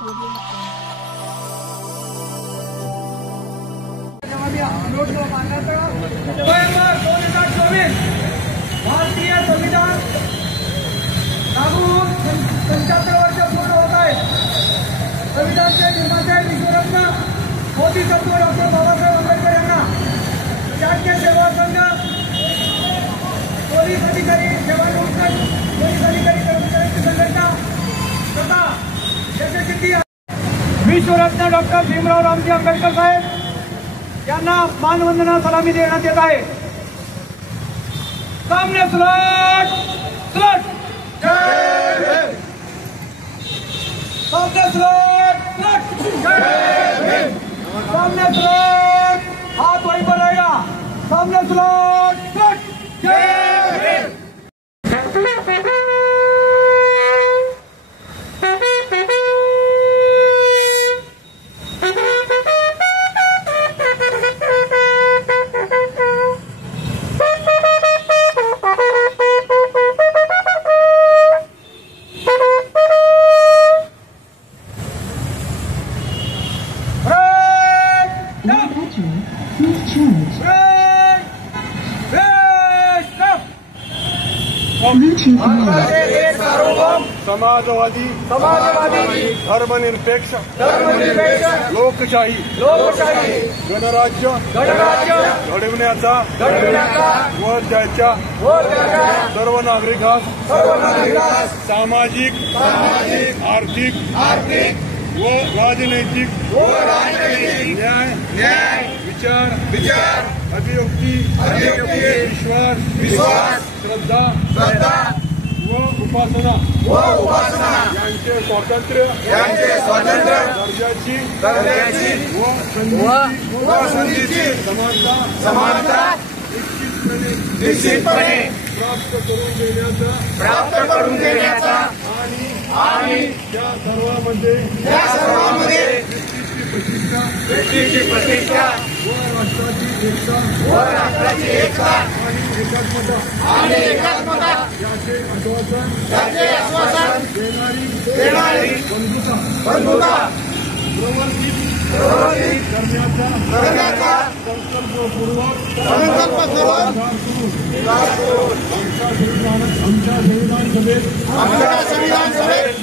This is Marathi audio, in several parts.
नोव्हेंबर 2024 भारतीय संविधान लागू होऊन 75 वर्ष पूर्ण होत आहेत। संविधानचे निर्माते विश्वरत्न मोदी तत्व डॉक्टर बाबासाहेब आंबेडकर यांना शासकीय सेवा संघ, पोलीस अधिकारी, सेवानिवृत्त पोलीस अधिकारी कर्मचाऱ्यांची संघटना तथा यशस्वी विश्वरत्न डॉक्टर भीमराव रामजी आंबेडकर साहेब यांना मानवंदना सलामी देण्यात येत आहे। सामने सलाट सलाट सामने सलाट सलाट सामने सलाट हाथ वहीं पर रहेगा। सामने सलाट सलाट समाजवादी धर्मनिरपेक्ष लोकशाही गणराज्य घडविण्याचा व त्याच्या सर्व नागरिकांस सामाजिक आर्थिक व राजनैतिक न्याय विचार अभिव्यक्ती विश्वास श्रद्धा व उपासना यांचे स्वातंत्र्य दर्जाची व संधीची समानता निश्चितपणे प्राप्त करून देण्याचा आणि त्या सर्वांमध्ये व्यक्तीची प्रतिष्ठा व राष्ट्राची एकता आणि एकात्मता याचे आश्वासन देणारी बंधुता प्रवर्तित करण्याचा संकल्पपूर्वक आमच्या संविधान सभेत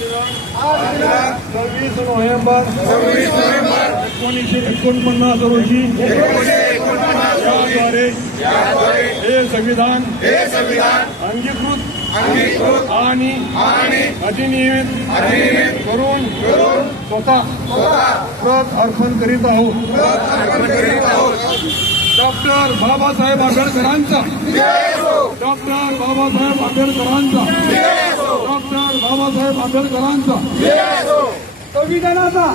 26 नोव्हेंबर 1949 रोजी याद्वारे हे संविधान अंगीकृत आणि अधिनियमित करून स्वतः प्रत अर्पण करीत आहोत। डॉक्टर बाबासाहेब आंबेडकरांचा संविधानाचा